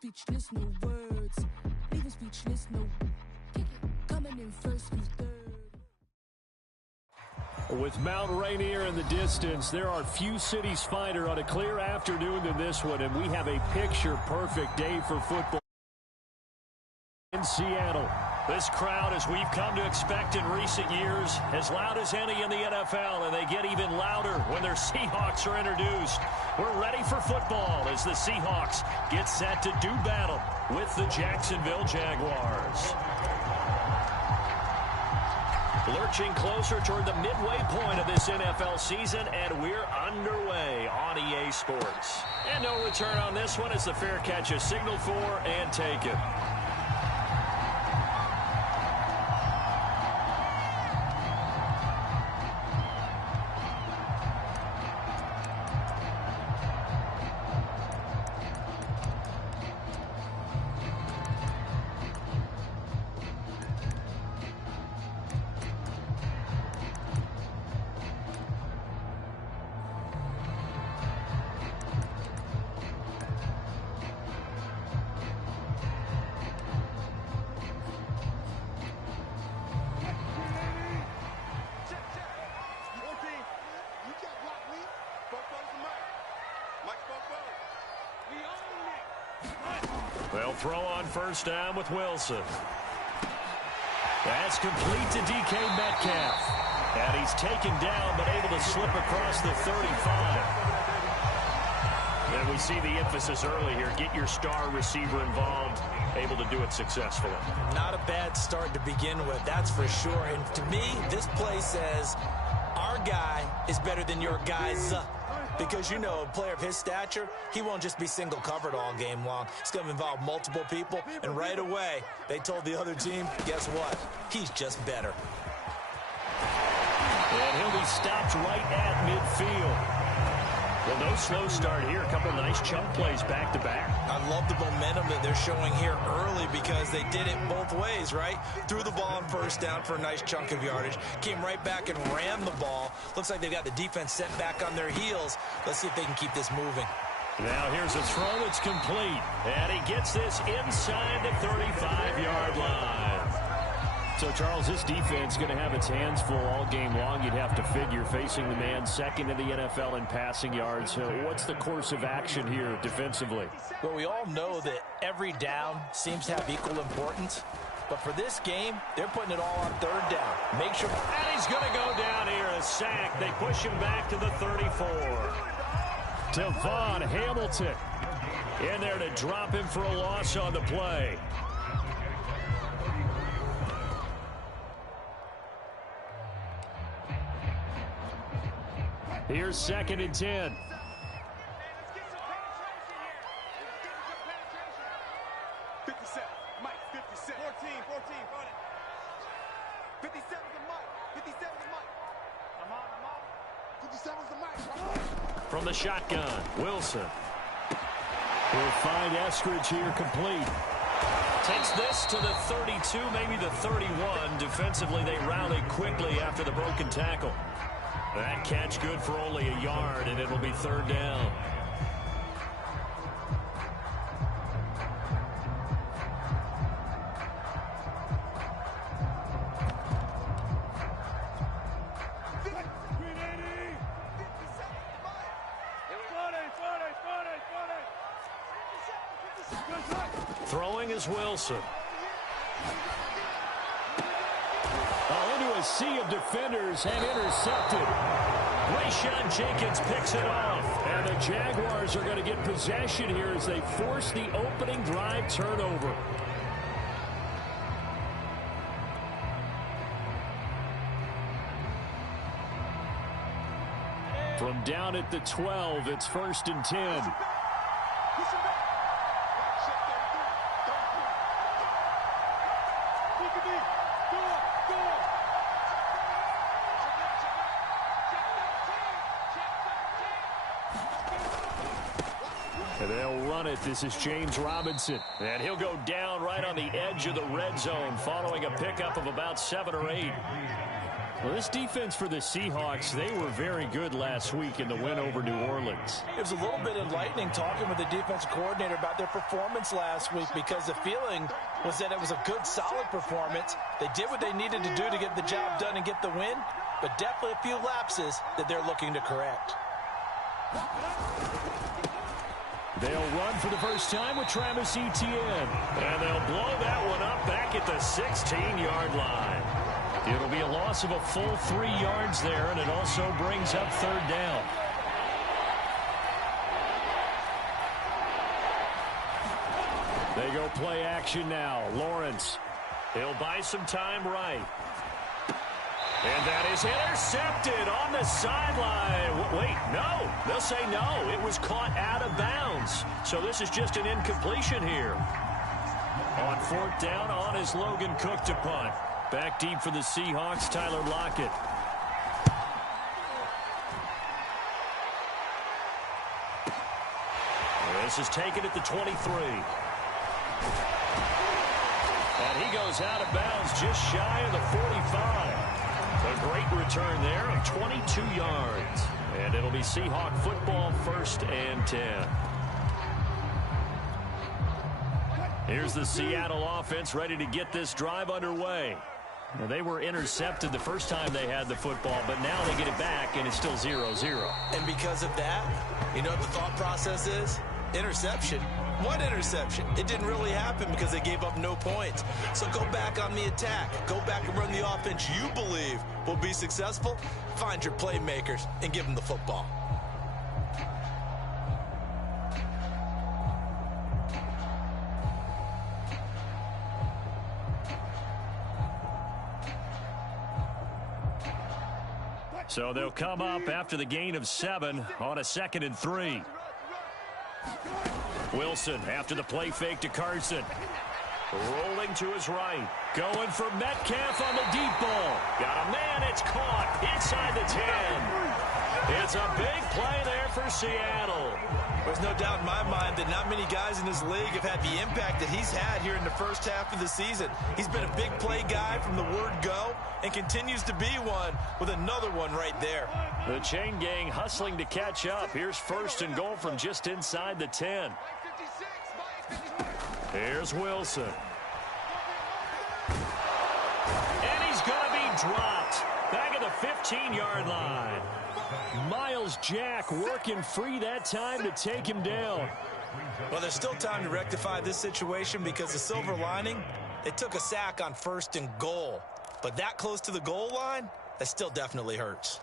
speechless, no words. Leaving speechless, no. Coming in first, who's third? With Mount Rainier in the distance, there are few cities finer on a clear afternoon than this one, and we have a picture-perfect day for football in Seattle. This crowd, as we've come to expect in recent years, as loud as any in the NFL, and they get even louder when their Seahawks are introduced. We're ready for football as the Seahawks get set to do battle with the Jacksonville Jaguars. Lurching closer toward the midway point of this NFL season, and we're underway on EA Sports. And no return on this one as the fair catch is signaled for and taken. They'll throw on first down with Wilson. That's complete to DK Metcalf. And he's taken down but able to slip across the 35. And we see the emphasis early here. Get your star receiver involved. Able to do it successfully. Not a bad start to begin with, that's for sure. And to me, this play says our guy is better than your guy's. Because, you know, a player of his stature, he won't just be single covered all game long. It's going to involve multiple people. And right away, they told the other team, guess what? He's just better. And he'll be stopped right at midfield. Well, no slow start here. A couple nice chunk plays back-to-back. I love the momentum that they're showing here early because they did it both ways, right? Threw the ball on first down for a nice chunk of yardage. Came right back and ran the ball. Looks like they've got the defense set back on their heels. Let's see if they can keep this moving. Now here's a throw that's complete. And he gets this inside the 35-yard line. So, Charles, this defense is going to have its hands full all game long, you'd have to figure, facing the man second in the NFL in passing yards. What's the course of action here defensively? Well, we all know that every down seems to have equal importance. But for this game, they're putting it all on third down. Make sure. And he's going to go down here, a sack. They push him back to the 34. Devon Hamilton in there to drop him for a loss on the play. Here's 2nd and 10. 57, Mike, 57. 14, run it. 57 to Mike, 57 to Mike. I'm on. 57's the Mike. From the shotgun, Wilson. Will find Eskridge here complete. Takes this to the 32, maybe the 31. Defensively, they rallied quickly after the broken tackle. That catch good for only a yard, and it'll be third down. Throwing is Wilson. Into a sea of defenders and intercepted. Rayshawn Jenkins picks it off. And the Jaguars are going to get possession here as they force the opening drive turnover. From down at the 12, it's 1st and 10. And they'll run it. This is James Robinson. And he'll go down right on the edge of the red zone following a pickup of about 7 or 8. Well, this defense for the Seahawks, they were very good last week in the win over New Orleans. It was a little bit enlightening talking with the defensive coordinator about their performance last week, because the feeling was that it was a good, solid performance. They did what they needed to do to get the job done and get the win, but definitely a few lapses that they're looking to correct. They'll run for the first time with Travis Etienne. And they'll blow that one up back at the 16-yard line. It'll be a loss of a full 3 yards there, and it also brings up third down. They go play action now. Lawrence. He'll buy some time right. And that is intercepted on the sideline. Wait, no. They'll say no. It was caught out of bounds. So this is just an incompletion here. On fourth down, on is Logan Cook to punt. Back deep for the Seahawks, Tyler Lockett. This is taken at the 23. And he goes out of bounds just shy of the 45. A great return there of 22 yards. And it'll be Seahawk football, 1st and 10. Here's the Seattle offense ready to get this drive underway. Now, they were intercepted the first time they had the football, but now they get it back, and it's still 0-0. And because of that, you know what the thought process is? Interception. What interception? It didn't really happen because they gave up no points. So go back on the attack. Go back and run the offense you believe will be successful. Find your playmakers and give them the football. So they'll come up after the gain of 7 on a 2nd and 3. Wilson after the play fake to Carson. Rolling to his right. Going for Metcalf on the deep ball. Got a man. It's caught inside the 10. It's a big play there for Seattle. There's no doubt in my mind that not many guys in this league have had the impact that he's had here in the first half of the season. He's been a big play guy from the word go and continues to be one with another one right there. The chain gang hustling to catch up. Here's 1st and goal from just inside the 10. Here's Wilson. And he's going to be dropped. Back at the 15-yard line. Miles Jack working free that time to take him down. Well, there's still time to rectify this situation because the silver lining, they took a sack on 1st and goal. But that close to the goal line, that still definitely hurts.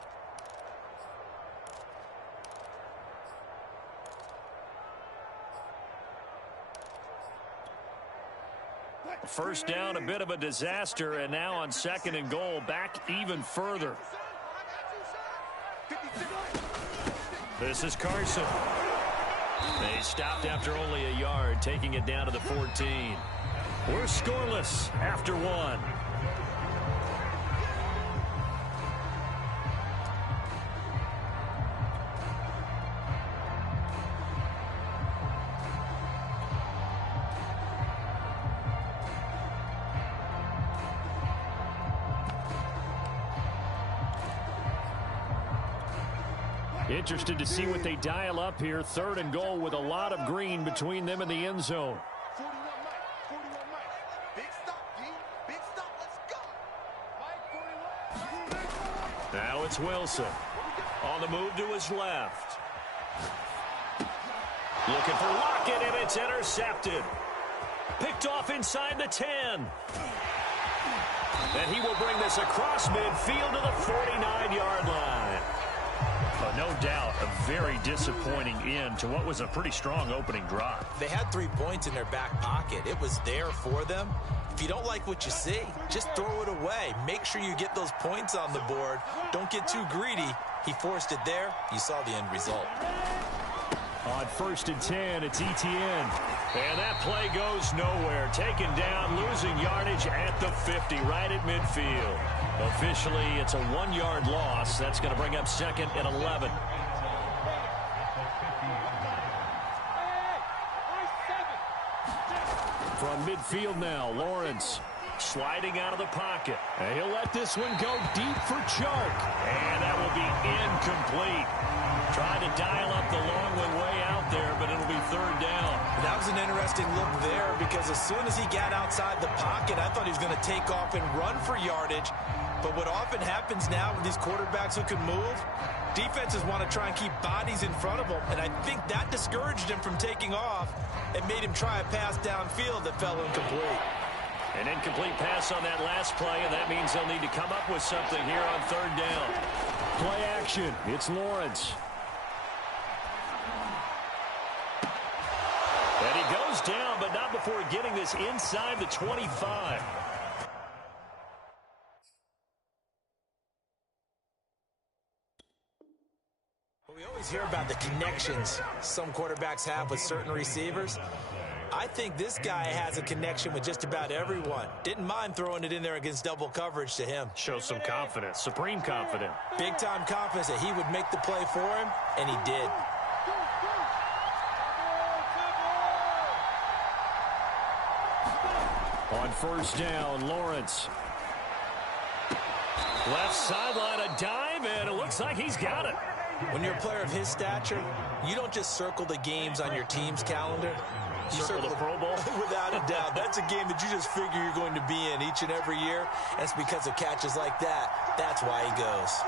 First down, a bit of a disaster, and now on 2nd and goal, back even further. This is Carson. They stopped after only a yard, taking it down to the 14. We're scoreless after 1. Interested to see what they dial up here. 3rd and goal with a lot of green between them and the end zone. 41 Mike. Big stop, D. Big stop. Let's go. Now it's Wilson. On the move to his left. Looking for Lockett, and it's intercepted. Picked off inside the 10. And he will bring this across midfield to the 49-yard line. No doubt a very disappointing end to what was a pretty strong opening drive. They had 3 points in their back pocket. It was there for them. If you don't like what you see, just throw it away. Make sure you get those points on the board. Don't get too greedy. He forced it there. You saw the end result. On 1st and 10, it's Etienne. And that play goes nowhere. Taken down, losing yardage at the 50, right at midfield. Officially, it's a 1-yard loss. That's going to bring up 2nd and 11. From midfield now, Lawrence. Sliding out of the pocket. And he'll let this one go deep for Chark. And that will be incomplete. Trying to dial up the long one way out there, but it'll be third down. That was an interesting look there because as soon as he got outside the pocket, I thought he was going to take off and run for yardage. But what often happens now with these quarterbacks who can move, defenses want to try and keep bodies in front of them, and I think that discouraged him from taking off and made him try a pass downfield that fell incomplete. An incomplete pass on that last play, and that means they'll need to come up with something here on third down. Play action. It's Lawrence. And he goes down, but not before getting this inside the 25. We always hear about the connections some quarterbacks have with certain receivers. I think this guy has a connection with just about everyone. Didn't mind throwing it in there against double coverage to him. Shows some confidence, supreme confidence. Big-time confidence that he would make the play for him, and he did. On first down, Lawrence. Left sideline, a dive, and it looks like he's got it. When you're a player of his stature, you don't just circle the games on your team's calendar. You circle the Pro Bowl? Without a doubt. That's a game that you just figure you're going to be in each and every year. And it's because of catches like that. That's why he goes.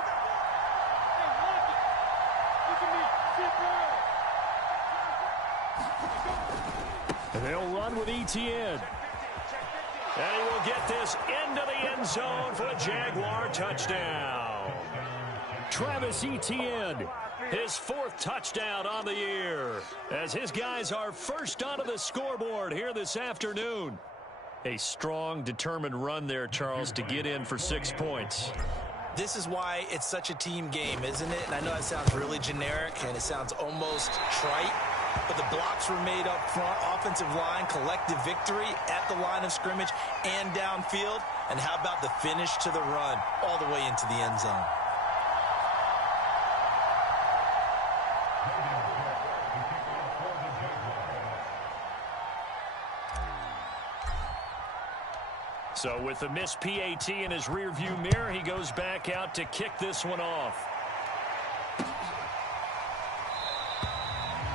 And they'll run with ETN. And he will get this into the end zone for a Jaguar touchdown. Travis Etienne, his fourth touchdown on the year, as his guys are first onto the scoreboard here this afternoon. A strong, determined run there, Charles, to get in for 6 points. This is why it's such a team game, isn't it? And I know that sounds really generic, and it sounds almost trite, but the blocks were made up front, offensive line, collective victory at the line of scrimmage and downfield. And how about the finish to the run all the way into the end zone? So with the missed PAT in his rearview mirror, he goes back out to kick this one off.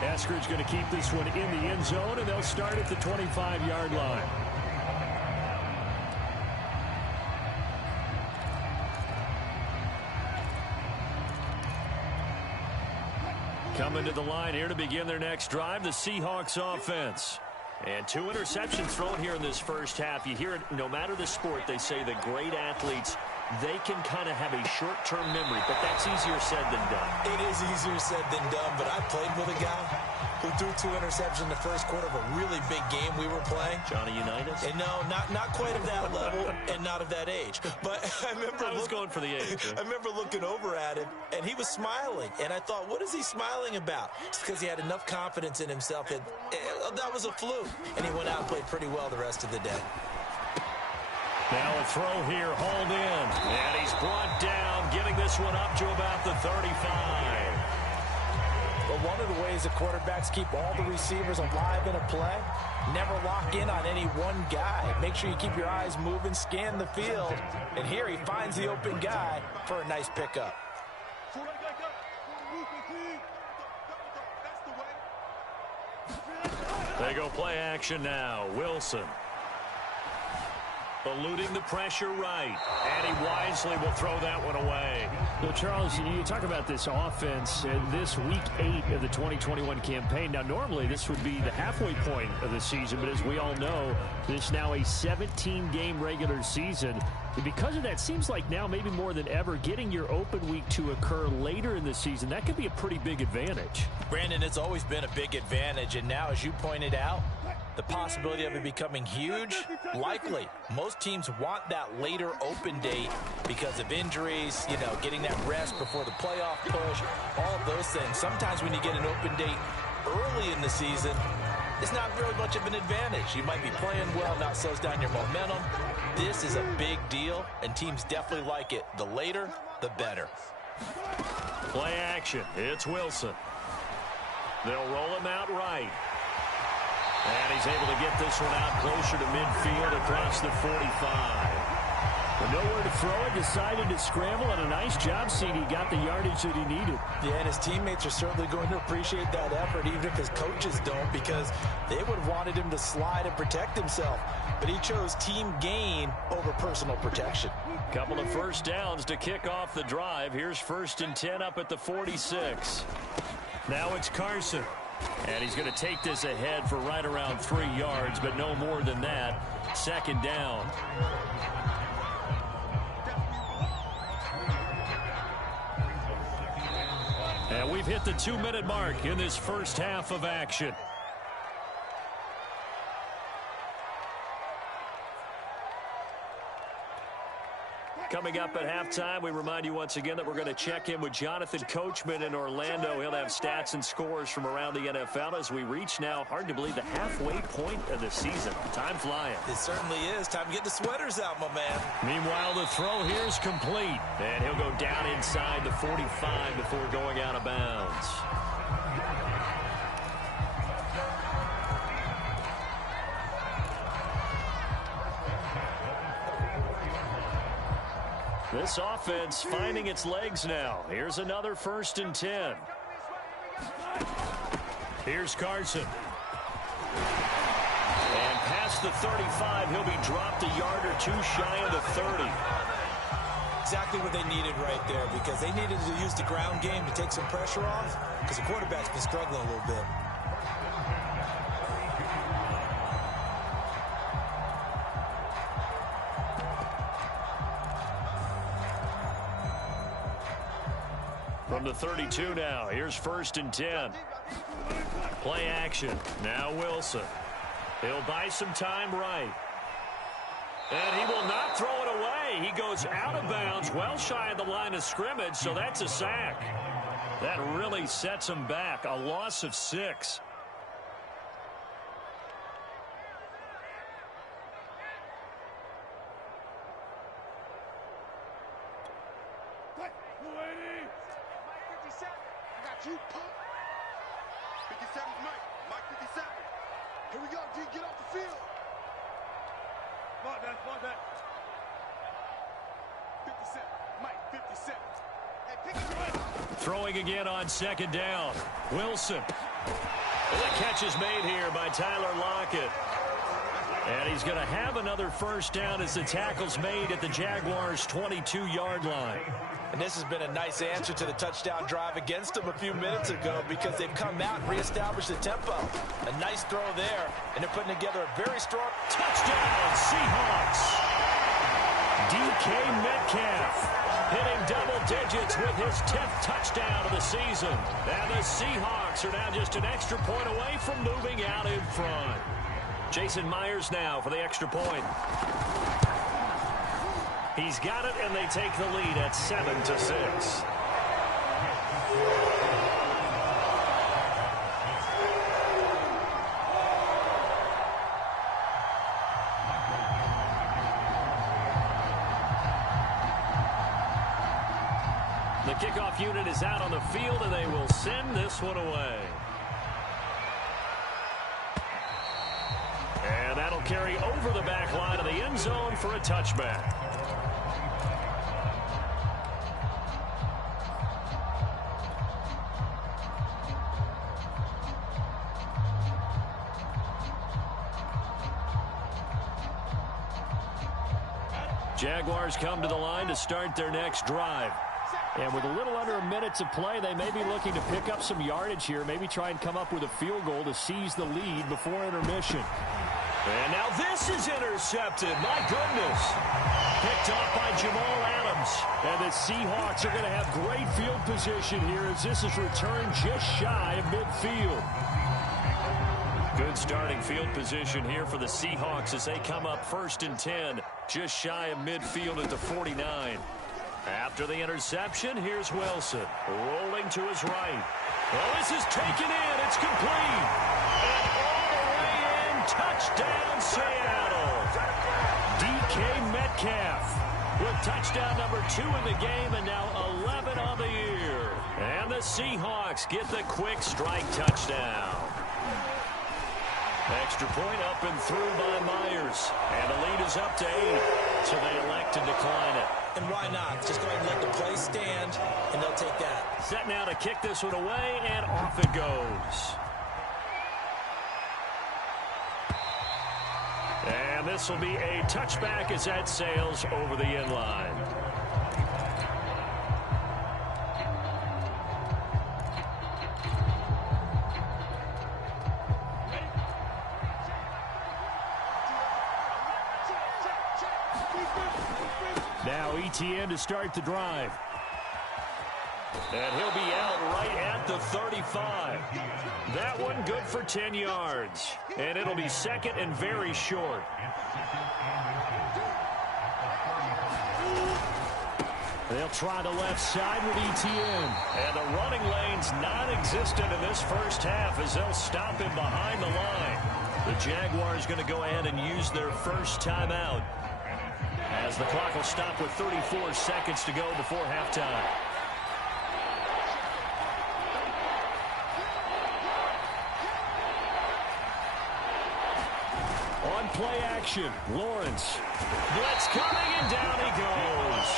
Eskridge going to keep this one in the end zone, and they'll start at the 25-yard line. Coming to the line here to begin their next drive, the Seahawks offense. And 2 interceptions thrown here in this first half. You hear it, no matter the sport, they say the great athletes, they can kind of have a short-term memory, but that's easier said than done. It is easier said than done, but I played with a guy who threw 2 interceptions in the first quarter of a really big game we were playing. Johnny Unitas? And no, not quite of that level and not of that age. But I remember I was going for the age. I remember looking over at him, and he was smiling. And I thought, what is he smiling about? It's because he had enough confidence in himself that that was a fluke. And he went out and played pretty well the rest of the day. Now a throw here, hauled in. And he's brought down, getting this one up to about the 35. But one of the ways that quarterbacks keep all the receivers alive in a play, never lock in on any one guy. Make sure you keep your eyes moving, scan the field. And here he finds the open guy for a nice pickup. They go play action now. Wilson. Eluding the pressure right. And he wisely will throw that one away. Well, Charles, you talk about this offense this week 8 of the 2021 campaign. Now, normally this would be the halfway point of the season, but as we all know, this is now a 17-game regular season. And because of that, seems like now maybe more than ever, getting your open week to occur later in the season, that could be a pretty big advantage. Brandon, it's always been a big advantage, and now, as you pointed out, the possibility of it becoming huge, likely. Most teams want that later open date because of injuries, you know, getting that rest before the playoff push, all of those things. Sometimes when you get an open date early in the season, it's not really much of an advantage. You might be playing well, not slows down your momentum. This is a big deal, and teams definitely like it. The later, the better. Play action. It's Wilson. They'll roll him out right. And he's able to get this one out closer to midfield across the 45. But nowhere to throw it, decided to scramble, and a nice job seeing he got the yardage that he needed. Yeah, and his teammates are certainly going to appreciate that effort, even if his coaches don't, because they would have wanted him to slide and protect himself. But he chose team gain over personal protection. Couple of first downs to kick off the drive. Here's 1st and 10 up at the 46. Now it's Carson. And he's going to take this ahead for right around 3 yards, but no more than that. 2nd down. And we've hit the 2-minute mark in this first half of action. Coming up at halftime, we remind you once again that we're going to check in with Jonathan Coachman in Orlando. He'll have stats and scores from around the NFL as we reach now, hard to believe, the halfway point of the season. Time flying. It certainly is. Time to get the sweaters out, my man. Meanwhile, the throw here is complete. And he'll go down inside the 45 before going out of bounds. This offense finding its legs now. Here's another 1st and 10. Here's Carson. And past the 35, he'll be dropped a yard or 2 shy of the 30. Exactly what they needed right there, because they needed to use the ground game to take some pressure off, because the quarterback's been struggling a little bit. From the 32 now, here's 1st and 10. Play action. Now Wilson. He'll buy some time right. And he will not throw it away. He goes out of bounds, well shy of the line of scrimmage, so that's a sack. That really sets him back. A loss of 6. You pump. 57's Mike. Mike 57. Here we go, D. Get off the field. Ball that. 57. Mike 57. Hey, pick it up. Throwing again on 2nd down. Wilson. And the catch is made here by Tyler Lockett. And he's going to have another 1st down as the tackle's made at the Jaguars' 22-yard line. And this has been a nice answer to the touchdown drive against them a few minutes ago, because they've come out and reestablished the tempo. A nice throw there, and they're putting together a very strong touchdown, Seahawks. DK Metcalf hitting double digits with his 10th touchdown of the season. And the Seahawks are now just an extra point away from moving out in front. Jason Myers now for the extra point. He's got it, and they take the lead at 7-6. The kickoff unit is out on the field, and they will send this one away. And that'll carry over the back line of the end zone for a touchback. Jaguars come to the line to start their next drive. And with a little under a minute to play, they may be looking to pick up some yardage here, maybe try and come up with a field goal to seize the lead before intermission. And now this is intercepted. My goodness. Picked off by Jamal Adams. And the Seahawks are going to have great field position here as this is returned just shy of midfield. Good starting field position here for the Seahawks as they come up 1st and 10, just shy of midfield at the 49. After the interception, here's Wilson, rolling to his right. Well, this is taken in. It's complete. And all the way in, touchdown, Seattle. DK Metcalf with touchdown number 2 in the game, and now 11 on the year. And the Seahawks get the quick strike touchdown. Extra point up and through by Myers. And the lead is up to 8. So they elect to decline it. And why not? Just go ahead and let the play stand, and they'll take that. Set now to kick this one away, and off it goes. And this will be a touchback as that sails over the end line. Now ETN to start the drive. And he'll be out right at the 35. That one good for 10 yards. And it'll be second and very short. They'll try the left side with ETN. And the running lane's non-existent in this first half as they'll stop him behind the line. The Jaguars going to go ahead and use their first timeout, as the clock will stop with 34 seconds to go before halftime. On play action, Lawrence. Blitz coming, and down he goes.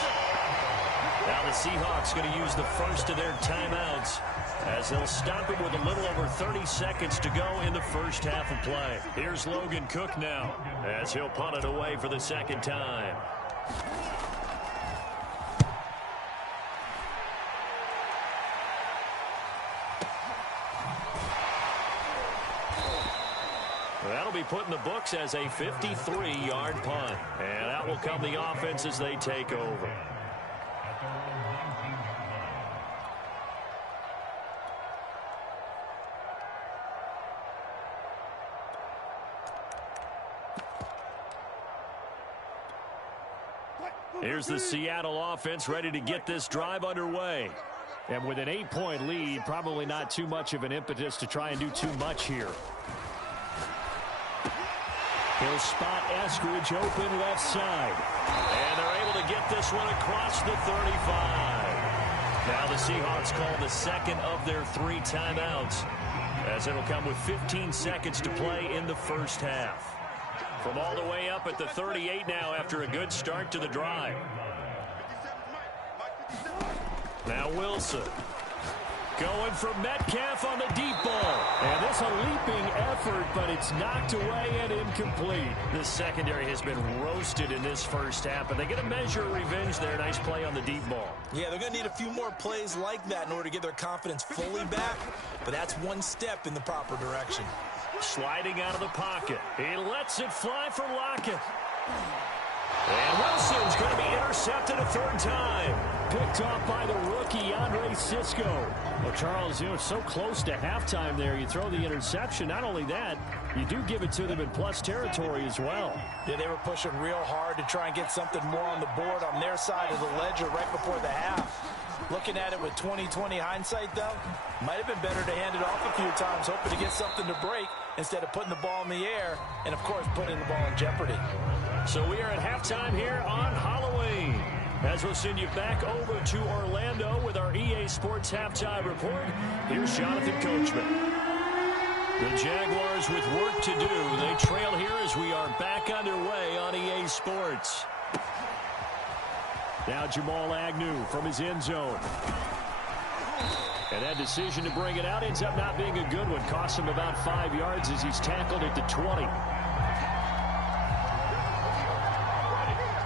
Now the Seahawks going to use the first of their timeouts, as they'll stop it with a little over 30 seconds to go in the first half of play. Here's Logan Cook now, as he'll punt it away for the second time. That'll be put in the books as a 53-yard punt. And out will come the offense as they take over. Here's the Seattle offense ready to get this drive underway. And with an 8-point lead, probably not too much of an impetus to try and do too much here. He'll spot Eskridge open left side. And they're able to get this one across the 35. Now the Seahawks call the second of their 3 timeouts, as it'll come with 15 seconds to play in the first half. From all the way up at the 38 now after a good start to the drive. Now Wilson. Going for Metcalf on the deep ball. And this a leaping effort, but it's knocked away and incomplete. The secondary has been roasted in this first half, but they get a measure of revenge there. Nice play on the deep ball. Yeah, they're going to need a few more plays like that in order to get their confidence fully back, but that's one step in the proper direction. Sliding out of the pocket. He lets it fly for Lockett. And Wilson's going to be intercepted a third time. Picked off by the rookie, Andre Sisco. Well, Charles, you know, so close to halftime there. You throw the interception. Not only that, you do give it to them in plus territory as well. Yeah, they were pushing real hard to try and get something more on the board on their side of the ledger right before the half. Looking at it with 20/20 hindsight, though, might have been better to hand it off a few times, hoping to get something to break instead of putting the ball in the air and, of course, putting the ball in jeopardy. So we are at halftime here on Halloween, as we'll send you back over to Orlando with our EA Sports Halftime Report. Here's Jonathan Coachman. The Jaguars with work to do. They trail here as we are back underway on EA Sports. Now Jamal Agnew from his end zone. And that decision to bring it out ends up not being a good one. Costs him about 5 yards as he's tackled at the 20.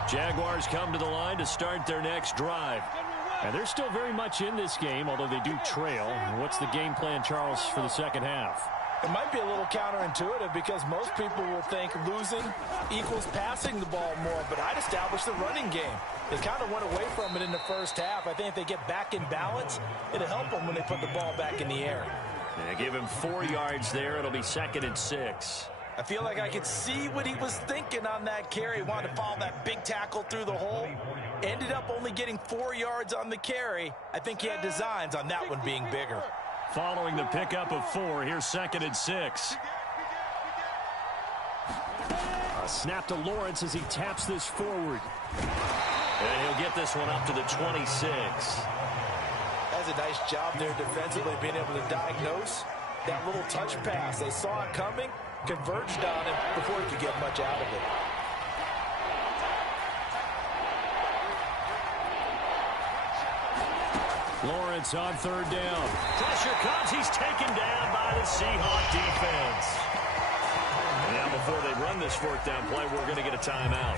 Jaguars come to the line to start their next drive. And they're still very much in this game, although they do trail. What's the game plan, Charles, for the second half? It might be a little counterintuitive because most people will think losing equals passing the ball more, but I'd establish the running game. They kind of went away from it in the first half. I think if they get back in balance, it'll help them when they put the ball back in the air. They give him 4 yards there. It'll be 2nd and 6. I feel like I could see what he was thinking on that carry. He wanted to follow that big tackle through the hole. Ended up only getting 4 yards on the carry. I think he had designs on that one being bigger. Following the pickup of 4, here's 2nd and 6. A snap to Lawrence as he taps this forward. And he'll get this one up to the 26. That's a nice job there defensively, being able to diagnose that little touch pass. They saw it coming, converged on him before he could get much out of it. Lawrence on third down. Pressure comes. He's taken down by the Seahawks defense. Now, before they run this fourth down play, we're going to get a timeout.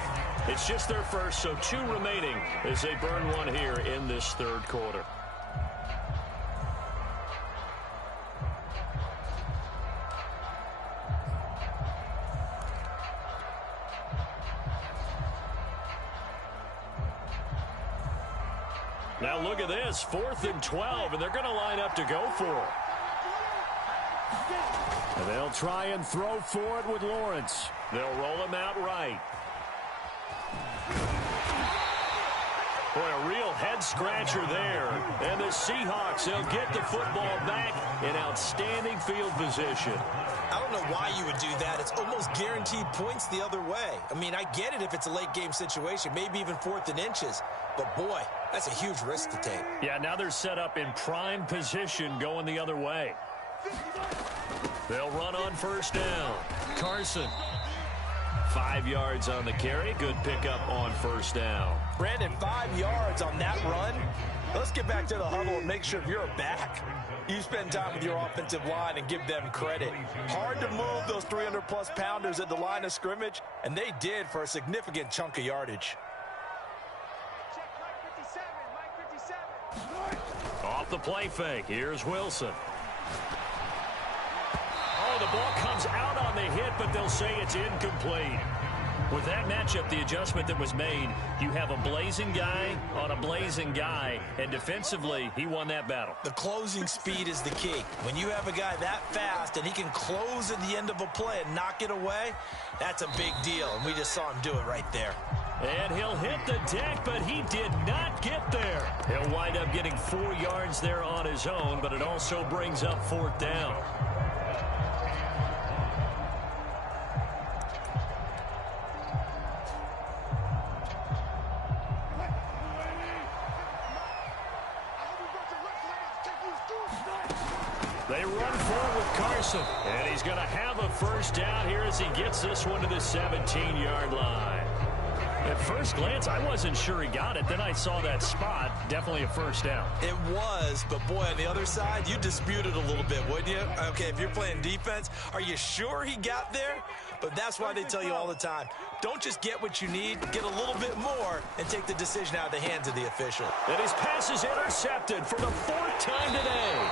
It's just their first, so 2 remaining as they burn one here in this third quarter. Now look at this, 4th and 12, and they're going to line up to go for it. And they'll try and throw for it with Lawrence. They'll roll him out right. Boy, a real head-scratcher there. And the Seahawks, they'll get the football back in outstanding field position. I don't know why you would do that. It's almost guaranteed points the other way. I mean, I get it if it's a late-game situation, maybe even 4th and inches. But, boy, that's a huge risk to take. Yeah, now they're set up in prime position going the other way. They'll run on first down. Carson. 5 yards on the carry. Good pickup on first down. Brandon, 5 yards on that run. Let's get back to the huddle and make sure if you're a back, you spend time with your offensive line and give them credit. Hard to move those 300-plus pounders at the line of scrimmage, and they did for a significant chunk of yardage. Off the play fake. Here's Wilson. Oh, the ball comes out on the hit, but they'll say it's incomplete. With that matchup, the adjustment that was made, you have a blazing guy on a blazing guy, and defensively, he won that battle. The closing speed is the key. When you have a guy that fast and he can close at the end of a play and knock it away, that's a big deal, and we just saw him do it right there. And he'll hit the deck, but he did not get there. He'll wind up getting 4 yards there on his own, but it also brings up 4th down. They run forward with Carson, and he's going to have a first down here as he gets this one to the 17-yard line. At first glance, I wasn't sure he got it. Then I saw that spot. Definitely a first down. It was, but boy, on the other side, you dispute it a little bit, wouldn't you? Okay, if you're playing defense, are you sure he got there? But that's why they tell you all the time, don't just get what you need, get a little bit more, and take the decision out of the hands of the official. And his pass is intercepted for the 4th time today.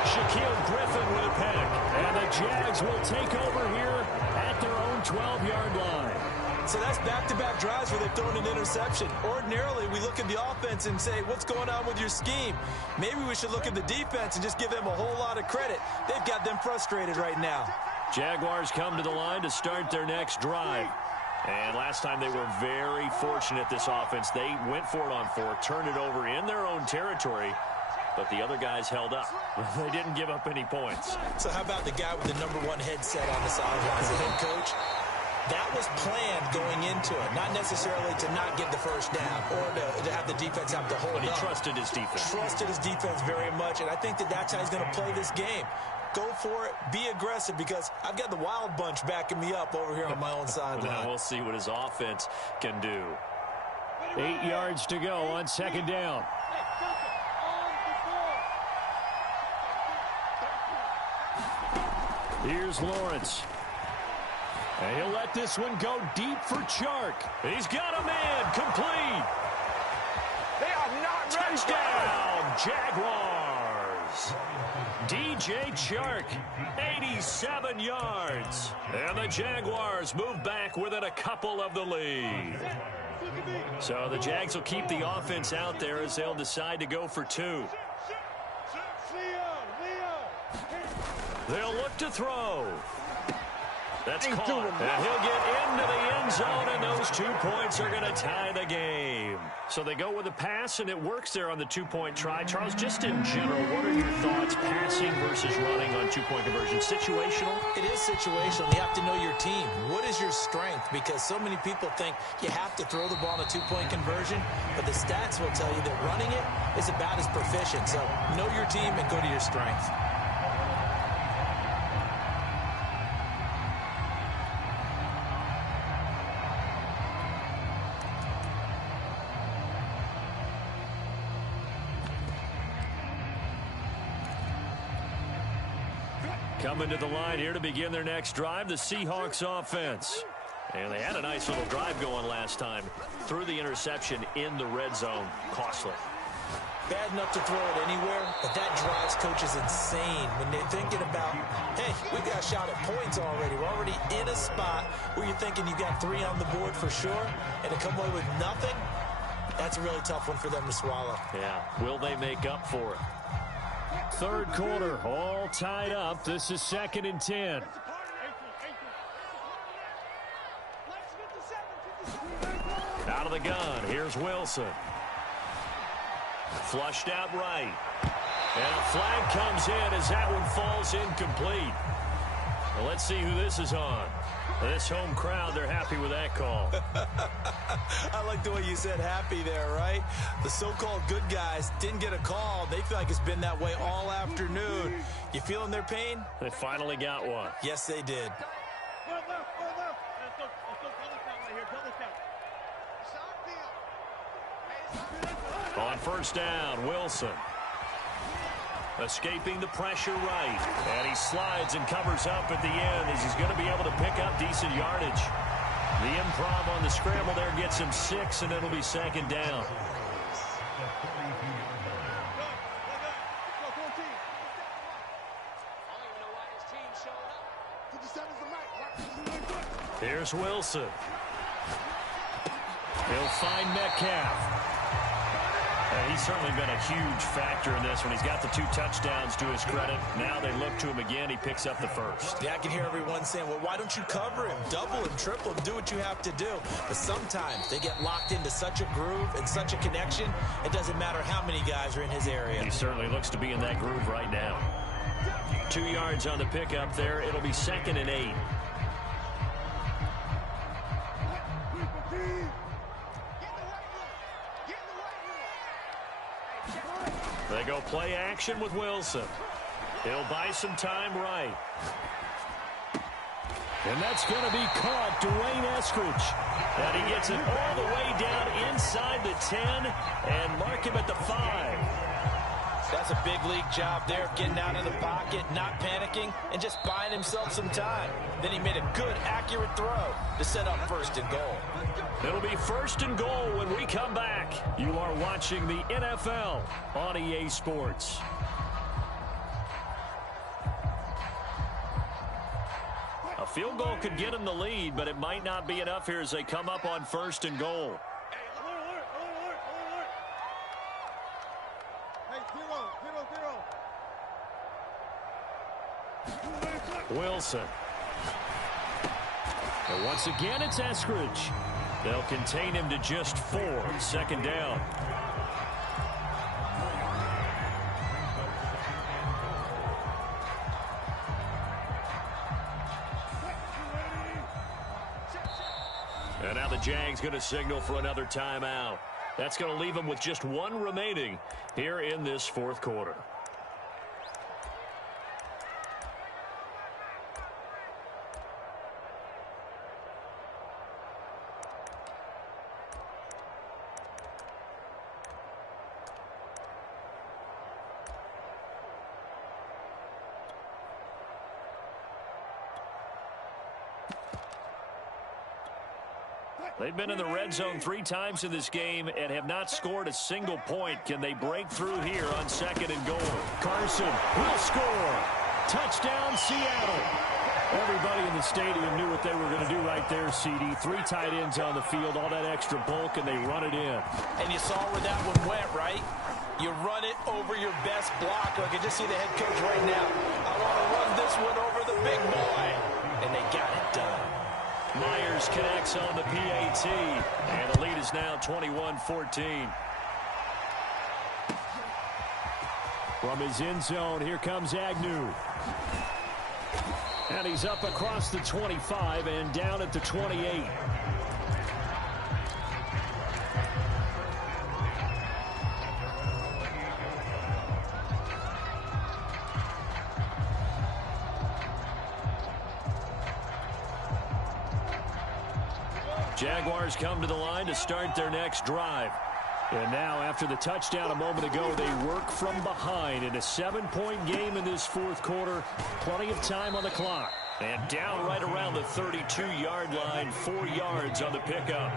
Shaquille Griffin with a pick. And the Jags will take over here at their own 12-yard line. So that's back-to-back drives where they've thrown an interception. Ordinarily, we look at the offense and say, what's going on with your scheme? Maybe we should look at the defense and just give them a whole lot of credit. They've got them frustrated right now. Jaguars come to the line to start their next drive. And last time they were very fortunate, this offense. They went for it on 4, turned it over in their own territory, but the other guys held up. They didn't give up any points. So how about the guy with the #1 headset on the sidelines, the head coach? That was planned going into it, not necessarily to not get the first down or to have the defense have to hold up. But he trusted his defense. Trusted his defense very much, and I think that that's how he's going to play this game. Go for it, be aggressive, because I've got the wild bunch backing me up over here on my own sideline. Now we'll see what his offense can do. 8 yards to go on 2nd down. Here's Lawrence. And he'll let this one go deep for Chark. He's got a man complete. They are not ready. Touchdown, Jaguars. DJ Chark, 87 yards. And the Jaguars move back within a couple of the lead. So the Jags will keep the offense out there as they'll decide to go for 2. They'll look to throw. That's caught. And he'll get into the end zone, and those 2 points are going to tie the game. So they go with a pass, and it works there on the 2-point try. Charles, just in general, what are your thoughts, passing versus running on 2-point conversion? Situational? It is situational. You have to know your team. What is your strength? Because so many people think you have to throw the ball in a 2-point conversion, but the stats will tell you that running it is about as proficient. So know your team and go to your strength. Coming to the line here to begin their next drive, the Seahawks offense. And they had a nice little drive going last time. Threw the interception in the red zone. Costly. Bad enough to throw it anywhere, but that drives coaches insane when they're thinking about, hey, we got a shot at points already. We're already in a spot where you're thinking you got 3 on the board for sure, and to come away with nothing, that's a really tough one for them to swallow. Yeah, will they make up for it? Third quarter, all tied up. This is 2nd and 10. Out of the gun, here's Wilson. Flushed out right. And a flag comes in as that one falls incomplete. Well, let's see who this is on. This home crowd, they're happy with that call. I like the way you said happy there, right? The so-called good guys didn't get a call. They feel like it's been that way all afternoon. You feeling their pain? They finally got one. Yes, they did. On first down, Wilson. Escaping the pressure right. And he slides and covers up at the end as he's going to be able to pick up decent yardage. The improv on the scramble there gets him 6, and it'll be 2nd down. Here's Wilson. He'll find Metcalf. He's certainly been a huge factor in this one. He's got the 2 touchdowns to his credit. Now they look to him again. He picks up the first. Yeah, I can hear everyone saying, well, why don't you cover him? Double him, triple him, do what you have to do. But sometimes they get locked into such a groove and such a connection, it doesn't matter how many guys are in his area. He certainly looks to be in that groove right now. 2 yards on the pickup there. It'll be 2nd and 8. They go play action with Wilson. He'll buy some time right. And that's going to be caught. Dwayne Eskridge. And he gets it all the way down inside the 10 and mark him at the 5. That's a big league job there, getting out of the pocket, not panicking, and just buying himself some time. Then he made a good, accurate throw to set up 1st and goal. It'll be 1st and goal when we come back. You are watching the NFL on EA Sports. A field goal could get him the lead, but it might not be enough here as they come up on 1st and goal. Wilson. And once again, it's Eskridge. They'll contain him to just 4. 2nd down. And now the Jags going to signal for another timeout. That's going to leave them with just 1 remaining here in this 4th quarter. They've been in the red zone 3 times in this game and have not scored a single point. Can they break through here on 2nd and goal? Carson will score. Touchdown, Seattle. Everybody in the stadium knew what they were going to do right there, CD. 3 tight ends on the field, all that extra bulk, and they run it in. And you saw where that one went, right? You run it over your best blocker. I can just see the head coach right now. I want to run this one over the big boy. And they got it done. Myers connects on the PAT, and the lead is now 21-14. From his end zone, here comes Agnew. And he's up across the 25 and down at the 28. Jaguars come to the line to start their next drive. And now, after the touchdown a moment ago, they work from behind in a 7-point game in this fourth quarter. Plenty of time on the clock. And down right around the 32-yard line, 4 yards on the pickup.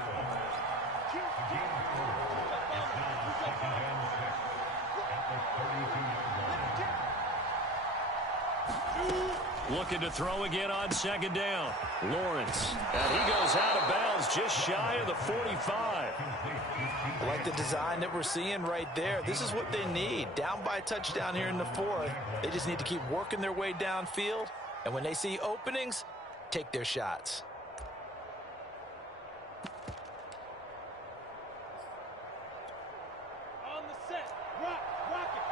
Looking to throw again on second down. Lawrence. And he goes out of bounds just shy of the 45. I like the design that we're seeing right there. This is what they need. Down by a touchdown here in the fourth. They just need to keep working their way downfield. And when they see openings, take their shots. On the set. Rock it.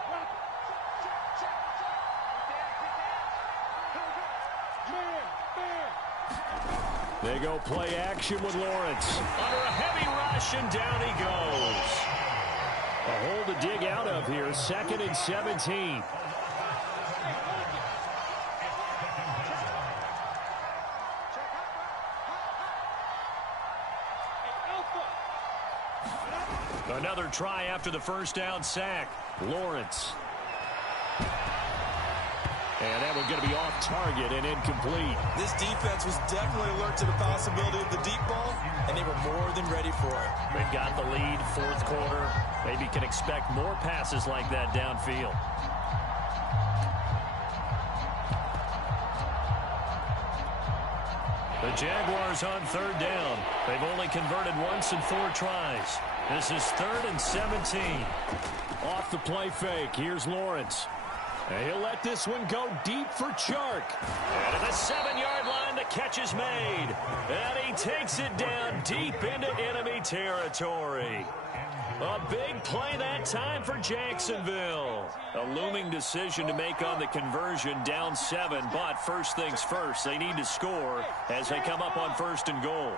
They go play action with Lawrence. Under a heavy rush, and down he goes. A hole to dig out of here. 2nd and 17. Another try after the first down sack. Lawrence. And that one's going to be off target and incomplete. This defense was definitely alert to the possibility of the deep ball, and they were more than ready for it. They've got the lead, fourth quarter. Maybe can expect more passes like that downfield. The Jaguars on third down. They've only converted once in 4 tries. This is 3rd and 17. Off the play fake. Here's Lawrence. And he'll let this one go deep for Chark. And at the 7-yard line, the catch is made. And he takes it down deep into enemy territory. A big play that time for Jacksonville. A looming decision to make on the conversion, down 7. But first things first, they need to score as they come up on 1st and goal.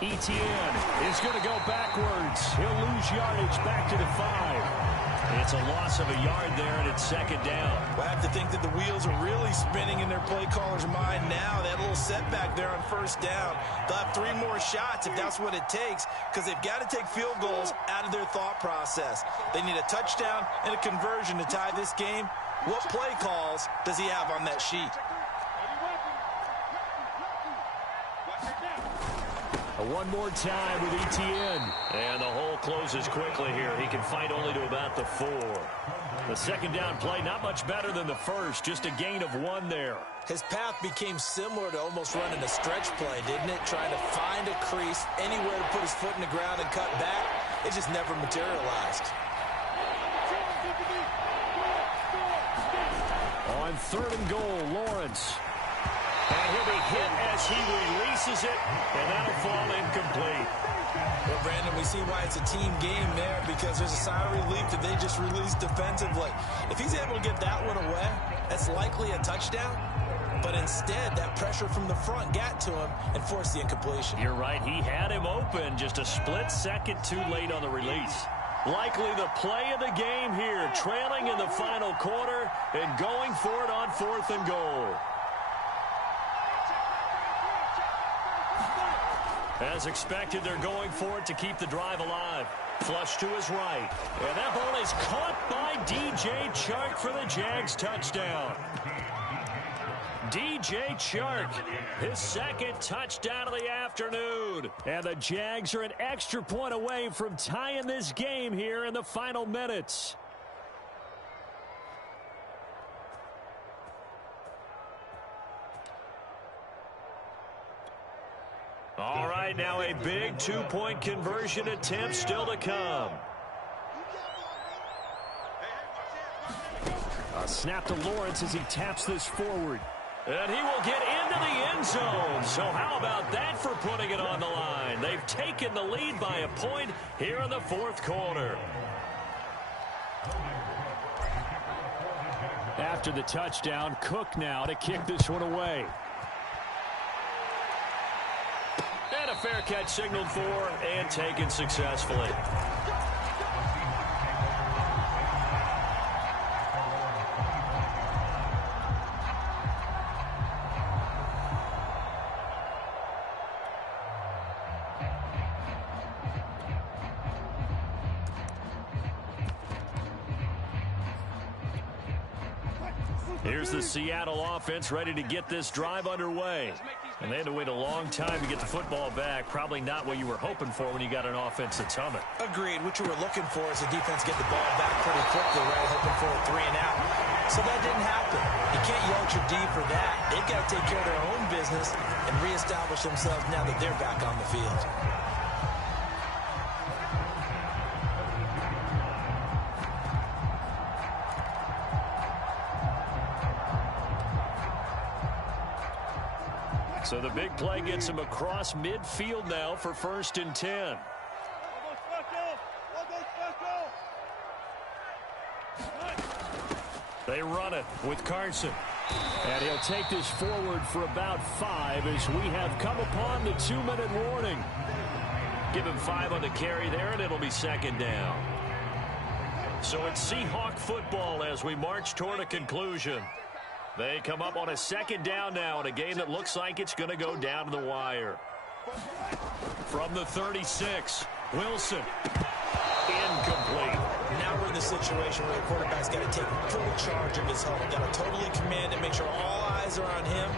Etienne is going to go backwards. He'll lose yardage back to the 5. It's a loss of a yard there, and it's 2nd down. Well, I have to think that the wheels are really spinning in their play caller's mind now. That little setback there on 1st down. They'll have 3 more shots if that's what it takes, because they've got to take field goals out of their thought process. They need a touchdown and a conversion to tie this game. What play calls does he have on that sheet? One more time with Etienne. And the hole closes quickly here. He can fight only to about the 4. The 2nd down play, not much better than the first. Just a gain of 1 there. His path became similar to almost running a stretch play, didn't it? Trying to find a crease, anywhere to put his foot in the ground and cut back. It just never materialized. On 3rd and goal, Lawrence. And he'll be hit as he releases it, and that'll fall incomplete. Well, Brandon, we see why it's a team game there, because there's a sigh of relief that they just released defensively. If he's able to get that one away, that's likely a touchdown. But instead, that pressure from the front got to him and forced the incompletion. You're right. He had him open, just a split second too late on the release. Likely the play of the game here, trailing in the final quarter and going for it on 4th and goal. As expected, they're going for it to keep the drive alive. Flush to his right. And that ball is caught by DJ Chark for the Jags touchdown. DJ Chark, his 2nd touchdown of the afternoon. And the Jags are an extra point away from tying this game here in the final minutes. All right, now a big 2-point conversion attempt still to come. A snap to Lawrence as he taps this forward. And he will get into the end zone. So how about that for putting it on the line? They've taken the lead by a point here in the 4th quarter. After the touchdown, Cook now to kick this one away. And a fair catch signaled for and taken successfully. Here's the Seattle offense ready to get this drive underway. And they had to wait a long time to get the football back. Probably not what you were hoping for when you got an offense that's humming. Agreed. What you were looking for is the defense get the ball back pretty quickly, right? Hoping for a 3 and out. So that didn't happen. You can't yell at your D for that. They've got to take care of their own business and reestablish themselves now that they're back on the field. So the big play gets him across midfield now for 1st and 10. They run it with Carson. And he'll take this forward for about 5 as we have come upon the 2-minute warning. Give him 5 on the carry there, and it'll be 2nd down. So it's Seahawk football as we march toward a conclusion. They come up on a 2nd down now in a game that looks like it's going to go down to the wire. From the 36, Wilson. Incomplete. Now we're in the situation where the quarterback's got to take full charge of his home. Got to totally command it, make sure all eyes are on him.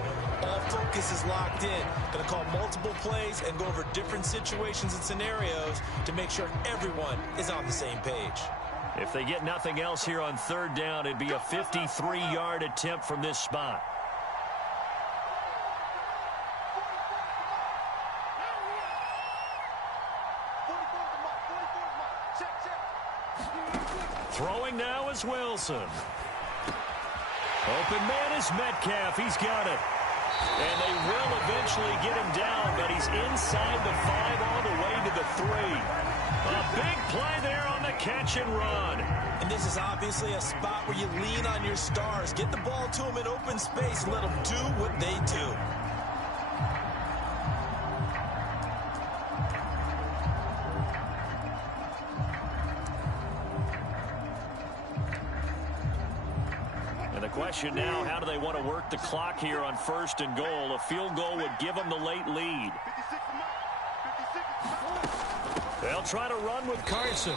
All focus is locked in. Going to call multiple plays and go over different situations and scenarios to make sure everyone is on the same page. If they get nothing else here on 3rd down, it'd be a 53-yard attempt from this spot. Throwing now is Wilson. Open man is Metcalf. He's got it. And they will eventually get him down, but he's inside the 5 all the way to the 3. A big play there on the catch and run. And this is obviously a spot where you lean on your stars. Get the ball to them in open space. Let them do what they do. And the question now, how do they want to work the clock here on 1st and goal? A field goal would give them the late lead. They'll try to run with Carson.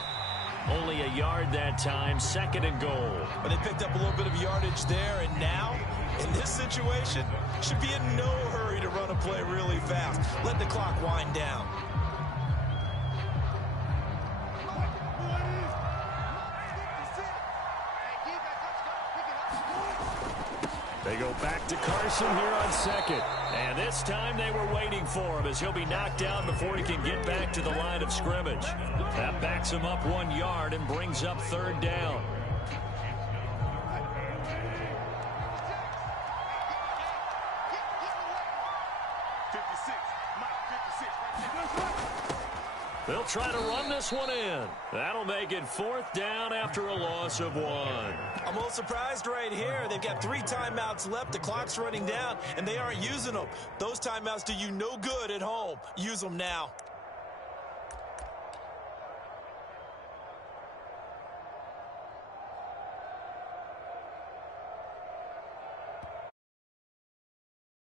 Only a yard that time, 2nd and goal. But they picked up a little bit of yardage there, and now, in this situation, should be in no hurry to run a play really fast. Let the clock wind down. They go back to Carson here on 2nd. And this time they were waiting for him as he'll be knocked down before he can get back to the line of scrimmage. That backs him up 1 yard and brings up 3rd down. They'll try to run this one in. That'll make it 4th down after a loss of 1. I'm a little surprised right here. They've got 3 timeouts left. The clock's running down, and they aren't using them. Those timeouts do you no good at home. Use them now.